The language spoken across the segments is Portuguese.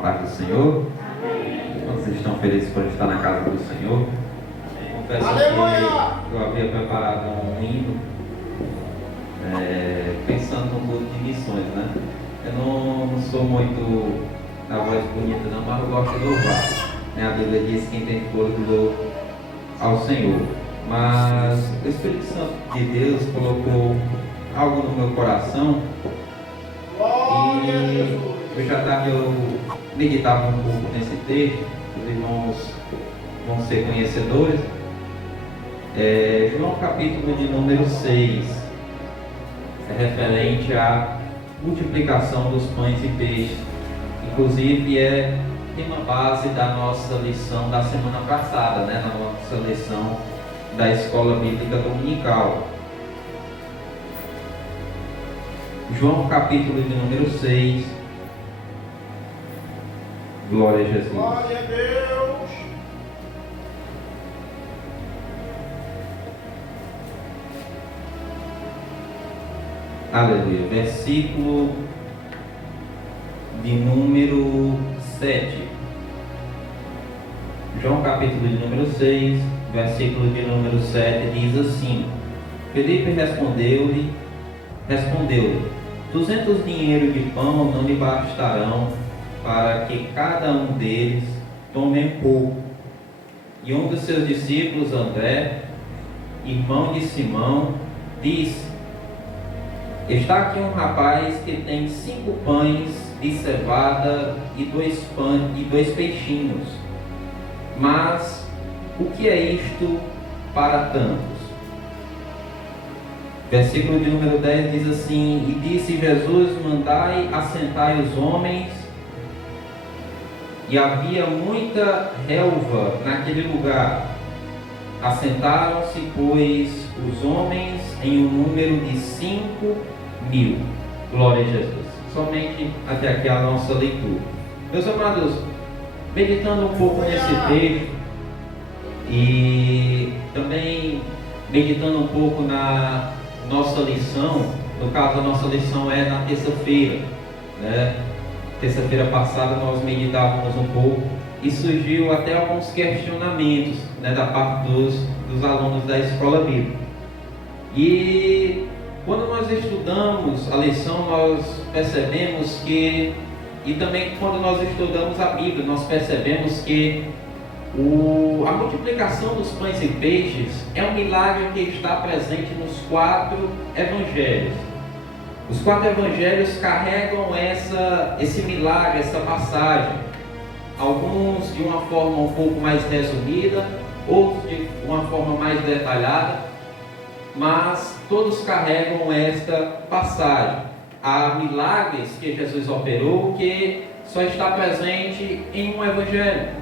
paz do Senhor. Vocês estão felizes por estar na casa do Senhor? Confesso que eu havia preparado um hino pensando no culto de missões, né? Eu não sou muito da voz bonita não, mas eu gosto de louvar, né? A Bíblia diz que quem tem fôlego louva ao Senhor. Mas o Espírito Santo de Deus colocou algo no meu coração e eu meditava um pouco nesse texto. Os irmãos vão ser conhecedores. João capítulo de número 6 é referente à multiplicação dos pães e peixes. Inclusive é tema base da nossa lição da semana passada, né? Na nossa lição da Escola Bíblica Dominical. João capítulo de número 6. Glória a Jesus. Glória a Deus. Aleluia. Versículo de número 7. João capítulo de número 6, versículo de número 7 diz assim: Felipe respondeu-lhe, 200 dinheiros de pão não lhe bastarão para que cada um deles tome um pouco. E um dos seus discípulos, André, irmão de Simão, disse: Está aqui um rapaz que tem 5 pães de cevada e 2 peixinhos. Mas o que é isto para tantos? Versículo de número 10 diz assim: E disse Jesus: Mandai assentai os homens. E havia muita relva naquele lugar. Assentaram-se, pois, os homens em um número de 5.000. Glória a Jesus. Somente até aqui a nossa leitura. Meus amados, meditando um pouco nesse texto e também meditando um pouco na nossa lição, no caso a nossa lição é na terça-feira, né? Terça-feira passada nós meditávamos um pouco e surgiu até alguns questionamentos, né, da parte dos alunos da escola bíblica. E quando nós estudamos a lição, nós percebemos que, e também quando nós estudamos a Bíblia, nós percebemos que a multiplicação dos pães e peixes é um milagre que está presente nos 4 evangelhos. Os 4 evangelhos carregam esse milagre, essa passagem. Alguns de uma forma um pouco mais resumida, outros de uma forma mais detalhada, mas todos carregam esta passagem. Há milagres que Jesus operou que só está presente em um evangelho.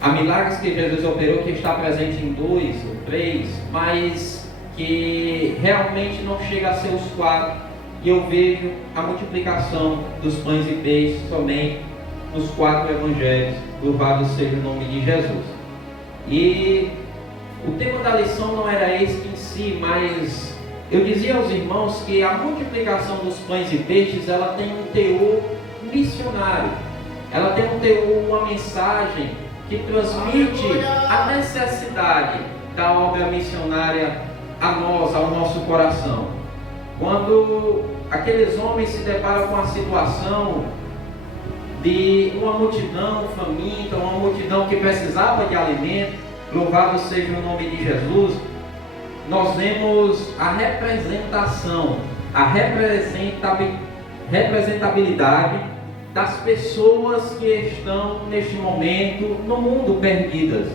Há milagres que Jesus operou que está presente em 2 ou 3, mas que realmente não chega a ser os 4. E eu vejo a multiplicação dos pães e peixes somente nos 4 evangelhos. Louvado seja o nome de Jesus. E o tema da lição não era esse em si, mas eu dizia aos irmãos que a multiplicação dos pães e peixes, ela tem um teor missionário. Ela tem um teor, uma mensagem que transmite a necessidade da obra missionária a nós, ao nosso coração. Quando aqueles homens se deparam com a situação de uma multidão faminta, uma multidão que precisava de alimento, louvado seja o nome de Jesus, nós vemos a representação, a representabilidade das pessoas que estão neste momento no mundo perdidas.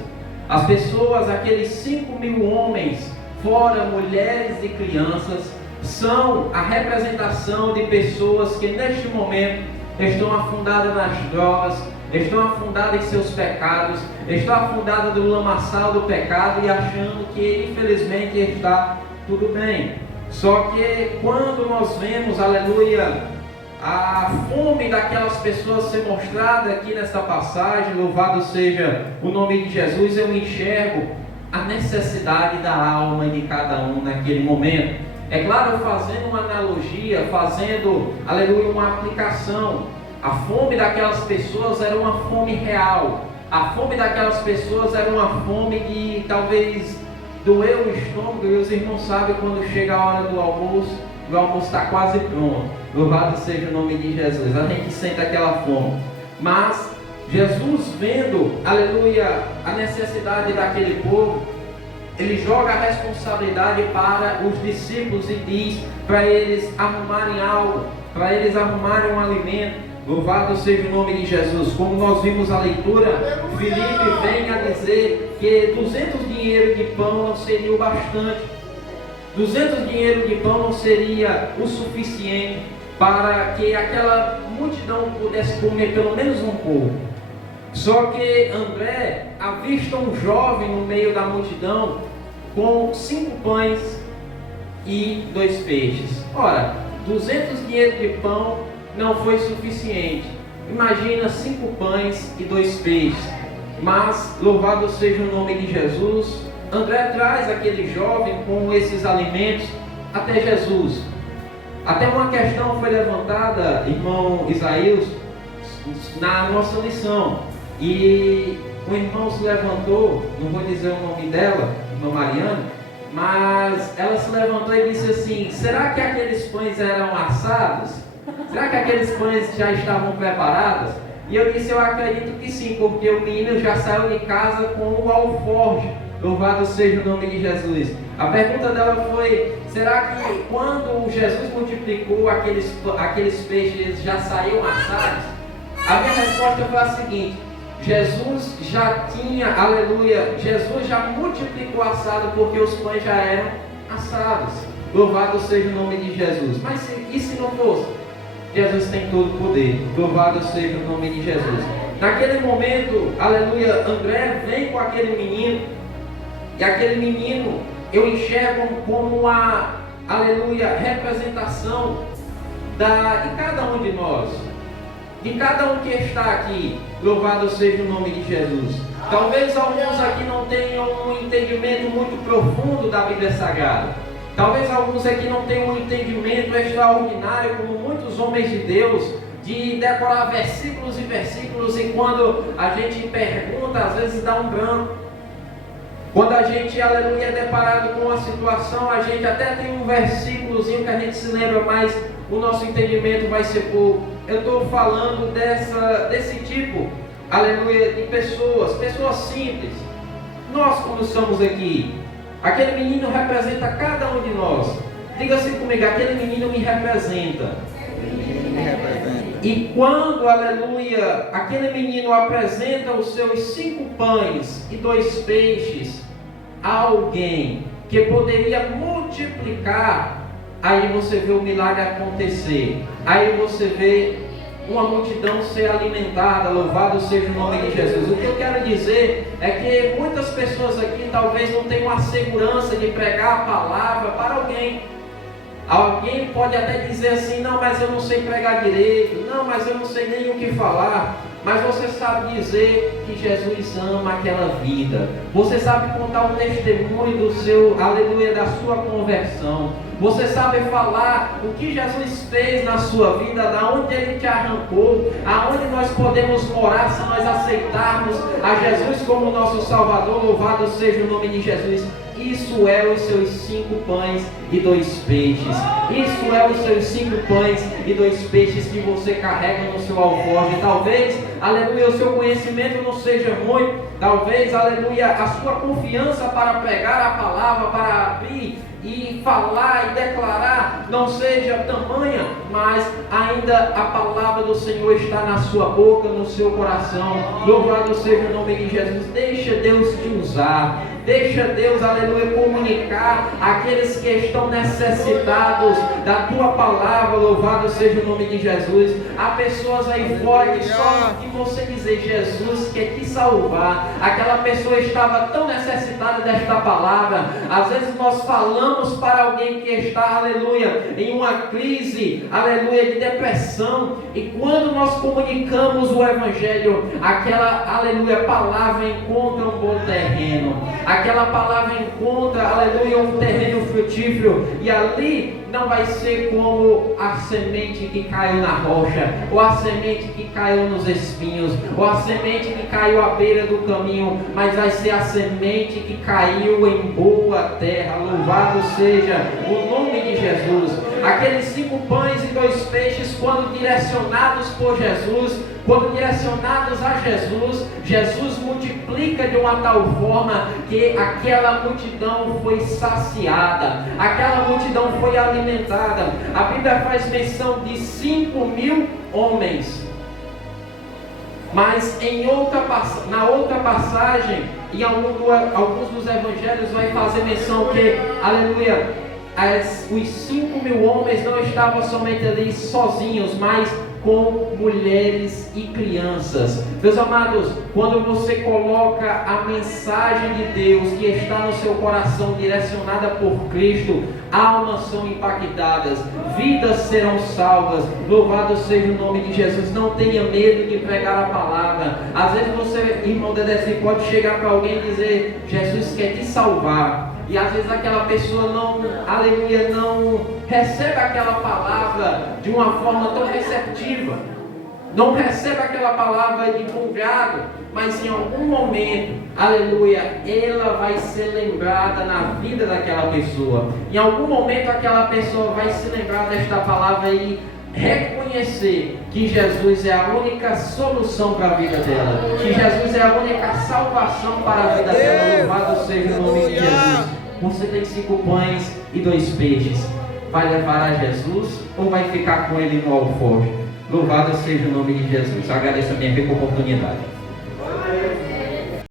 As pessoas, aqueles 5.000 homens, fora mulheres e crianças, são a representação de pessoas que neste momento estão afundadas nas drogas, estão afundadas em seus pecados, estão afundadas no lamaçal do pecado e achando que infelizmente está tudo bem. Só que quando nós vemos, aleluia, a fome daquelas pessoas ser mostrada aqui nesta passagem, louvado seja o nome de Jesus, eu enxergo a necessidade da alma de cada um naquele momento. É claro, fazendo uma analogia, fazendo, aleluia, uma aplicação. A fome daquelas pessoas era uma fome real. A fome daquelas pessoas era uma fome que talvez doeu o estômago, e os irmãos sabem quando chega a hora do almoço, o almoço está quase pronto. Louvado seja o nome de Jesus. A gente sente aquela fome. Mas Jesus, vendo, aleluia, a necessidade daquele povo, ele joga a responsabilidade para os discípulos e diz para eles arrumarem algo, para eles arrumarem um alimento. Louvado seja o nome de Jesus. Como nós vimos a leitura, Filipe vem a dizer que 200 dinheiros de pão não seria o bastante. 200 dinheiros de pão não seria o suficiente para que aquela multidão pudesse comer pelo menos um pouco. Só que André avista um jovem no meio da multidão com 5 pães e 2 peixes. Ora, 200 dinheiros de pão não foi suficiente. Imagina 5 pães e 2 peixes. Mas, louvado seja o nome de Jesus, André traz aquele jovem com esses alimentos até Jesus. Até uma questão foi levantada, irmão Isaías, na nossa lição. E o irmão se levantou, não vou dizer o nome dela, irmã Mariana, mas ela se levantou e disse assim: será que aqueles pães eram assados? Será que aqueles pães já estavam preparados? E eu disse: eu acredito que sim, porque o menino já saiu de casa com o alforje. Louvado seja o nome de Jesus. A pergunta dela foi: será que quando Jesus multiplicou aqueles peixes, eles já saíram assados? A minha resposta foi a seguinte: Jesus já tinha, aleluia, Jesus já multiplicou assado porque os pães já eram assados. Louvado seja o nome de Jesus. Mas e se não fosse? Jesus tem todo o poder. Louvado seja o nome de Jesus. Naquele momento, aleluia, André vem com aquele menino. E aquele menino eu enxergo como a, aleluia, representação de cada um de nós. De cada um que está aqui. Louvado seja o nome de Jesus. Talvez alguns aqui não tenham um entendimento muito profundo da Bíblia Sagrada. Talvez alguns aqui não tenham um entendimento extraordinário, como muitos homens de Deus, de decorar versículos e versículos, e quando a gente pergunta, às vezes dá um branco. Quando a gente, aleluia, é deparado com uma situação, a gente até tem um versículozinho que a gente se lembra, mas o nosso entendimento vai ser pouco. Eu estou falando desse tipo, aleluia, de pessoas simples. Nós, quando estamos aqui, aquele menino representa cada um de nós. Diga assim comigo: aquele menino me representa. E quando, aleluia, aquele menino apresenta os seus 5 pães e 2 peixes a alguém que poderia multiplicar, aí você vê o milagre acontecer. Aí você vê uma multidão ser alimentada. Louvado seja o nome de Jesus. O que eu quero dizer é que muitas pessoas aqui talvez não tenham a segurança de pregar a palavra para alguém. Alguém pode até dizer assim: não, mas eu não sei pregar direito, não, mas eu não sei nem o que falar. Mas você sabe dizer que Jesus ama aquela vida. Você sabe contar o testemunho do seu, aleluia, da sua conversão. Você sabe falar o que Jesus fez na sua vida, da onde Ele te arrancou, aonde nós podemos morar se nós aceitarmos a Jesus como nosso Salvador. Louvado seja o nome de Jesus. Isso é os seus 5 pães e 2 peixes. Isso é os seus 5 pães e 2 peixes que você carrega no seu alforje. Talvez, aleluia, o seu conhecimento não seja muito. Talvez, aleluia, a sua confiança para pregar a palavra, para abrir e falar e declarar não seja tamanha, mas ainda a palavra do Senhor está na sua boca, no seu coração. Louvado seja o nome de Jesus. Deixa Deus te usar. Deixa Deus, aleluia, comunicar aqueles que estão necessitados da tua palavra. Louvado seja o nome de Jesus. Há pessoas aí fora que só de você dizer Jesus quer te salvar, aquela pessoa estava tão necessitada desta palavra. Às vezes nós falamos para alguém que está, aleluia, em uma crise, aleluia, de depressão, e quando nós comunicamos o evangelho, aquela, aleluia, palavra encontra um bom terreno. aquela palavra encontra, aleluia, um terreno frutífero, e ali não vai ser como a semente que caiu na rocha, ou a semente que caiu nos espinhos, ou a semente que caiu à beira do caminho, mas vai ser a semente que caiu em boa terra. Louvado seja o nome de Jesus. Aqueles 5 pães e 2 peixes, quando direcionados por Jesus, quando direcionados a Jesus, Jesus multiplica de uma tal forma que aquela multidão foi saciada, aquela multidão foi alimentada. A Bíblia faz menção de 5.000 homens. Mas na outra passagem, em alguns dos evangelhos, vai fazer menção que, aleluia, os 5.000 homens não estavam somente ali sozinhos, mas com mulheres e crianças. Meus amados, quando você coloca a mensagem de Deus que está no seu coração, direcionada por Cristo, almas são impactadas, vidas serão salvas. Louvado seja o nome de Jesus. Não tenha medo de pregar a palavra. Às vezes você, irmão Dedé, pode chegar para alguém e dizer: Jesus quer te salvar. E às vezes aquela pessoa não, aleluia, não recebe aquela palavra de uma forma tão receptiva, não recebe aquela palavra de bom grado, mas em algum momento, aleluia, ela vai ser lembrada na vida daquela pessoa. Em algum momento aquela pessoa vai se lembrar desta palavra e reconhecer que Jesus é a única solução para a vida dela, que Jesus é a única salvação para a vida dela. Louvado seja o nome de Jesus. Você tem 5 pães e 2 peixes, vai levar a Jesus ou vai ficar com ele no alforje? Louvado seja o nome de Jesus. Agradeço a minha rica oportunidade.